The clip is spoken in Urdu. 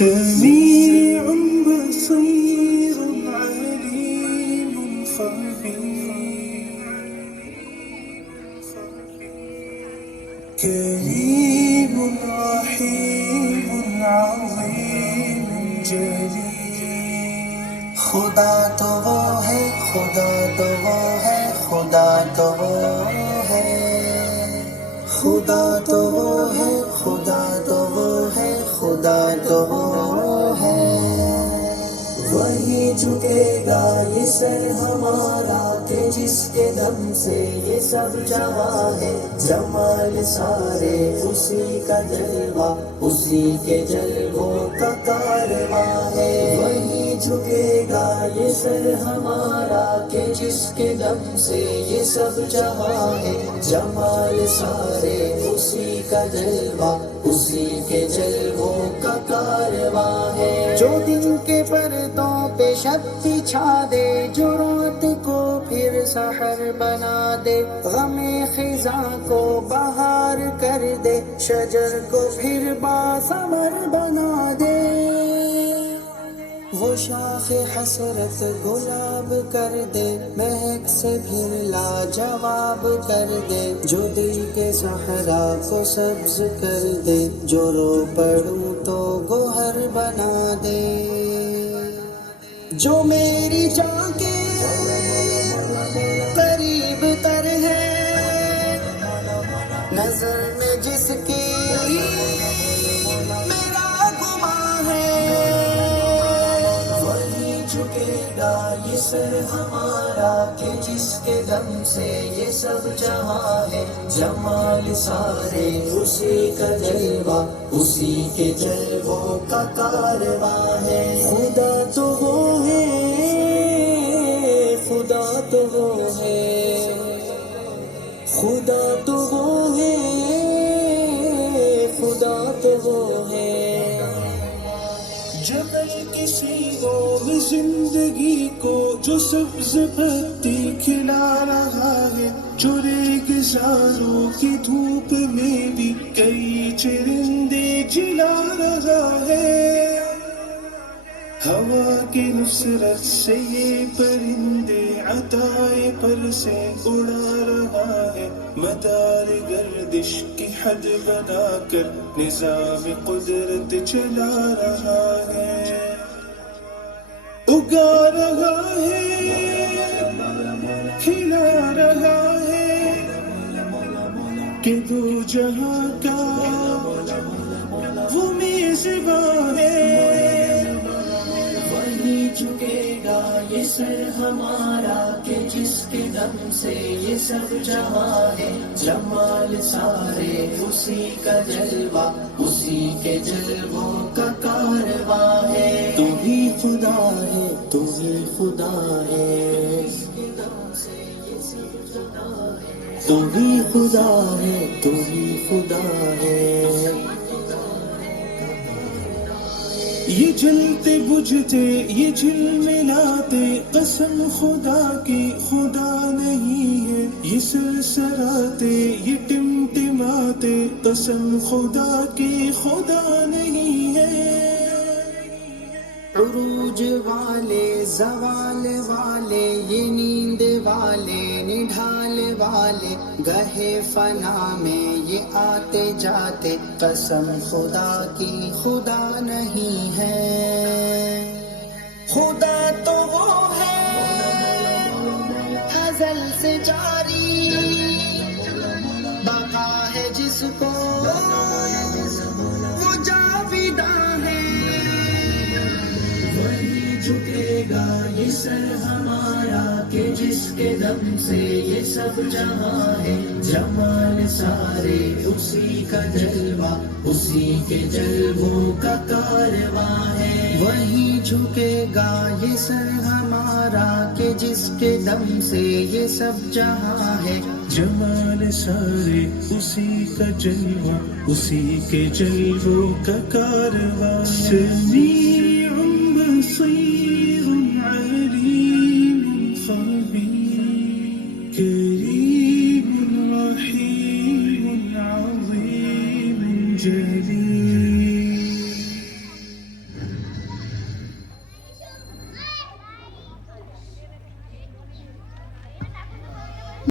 سميع بصير عليم خبير كريم رحيم عظيم جليل خدا تو وہ ہے خدا تو وہ ہے خدا تو وہ ہے خدا تو وہ ہے خدا تو وہ ہے خدا تو وہ ہے وہی جھکے گا یہ سر ہمارا کہ جس کے دم سے یہ سب جہاں ہے جمال سارے اسی کا جلوہ اسی کے جلووں کا کارواں ہے وہی جھکے گا یہ سر ہمارا کہ جس کے دم سے یہ سب جہاں ہے جمال سارے اسی کا جلوہ اسی کے جلووں کا کارواں ہے جو دن کے پردوں پہ شب بچھا دے جو رات کو پھر سحر بنا دے غم خزاں کو بہار کر دے شجر کو پھر باثمر بنا دے وہ شاخ حسرت گلاب کر دے مہک سے پھر لاجواب کر دے جو دل کے صحرا کو سبز کر دے جو رو پڑوں تو گوہر بنا دے جو میری جان کے قریب تر ہے نظر میں جس کی میرا گماں ہے وہی جھکے گا یہ سر ہمارا کہ جس کے دم سے یہ سب جہاں ہے جمال سارے اسی کا جلوہ اسی کے جلووں کا کارواں ہے خدا تو وہ ہے خدا تو وہ ہے خدا تو وہ ہے خدا تو وہ ہے جبل کی سینوں میں زندگی کو جو سبز پتی کھلا رہا ہے جو ریگزاروں کی دھوپ میں بھی کئی چرندے جلا رہا ہے ہوا کی نصرت سے یہ پرندے عطائے پر سے اڑا رہا ہے مدار گردش کی حد بنا کر نظام قدرت چلا رہا ہے اگا رہا ہے کھلا رہا ہے کہ دو جہاں کا وہ میزباں ہے جھکے گا یہ سر ہمارا کہ جس کے دم سے یہ سب جہاں ہے جمال سارے اسی کا جلوہ اسی کے جلووں کا کارواں ہے تو ہی خدا ہے تو ہی خدا ہے تو ہی خدا ہے تو ہی خدا ہے یہ جلتے بجھتے یہ جھلملاتے قسم خدا کی خدا نہیں ہے یہ سرسراتے یہ ٹمٹماتے قسم خدا کی خدا نہیں ہے عروج والے زوال والے یہ نیند والے نڈھال والے گہے فنا میں یہ آتے جاتے قسم خدا کی خدا نہیں ہے خدا تو وہ ہے ازل سے جاری بقا ہے جس کو وہ جاویداں ہے وہی جھکے گا یہ سر ہمارا کہ جس کے دم سے یہ سب جہاں ہے جمال سارے اسی کا جلوہ اسی کے جلووں کا کارواں ہے وہی جھکے گا یہ سر ہمارا کہ جس کے دم سے یہ سب جہاں ہے جمال سارے اسی کا جلوہ اسی کے جلووں کا کارواں سمیع بصیر علیم خبیر کریم رحیم عظیم جلیل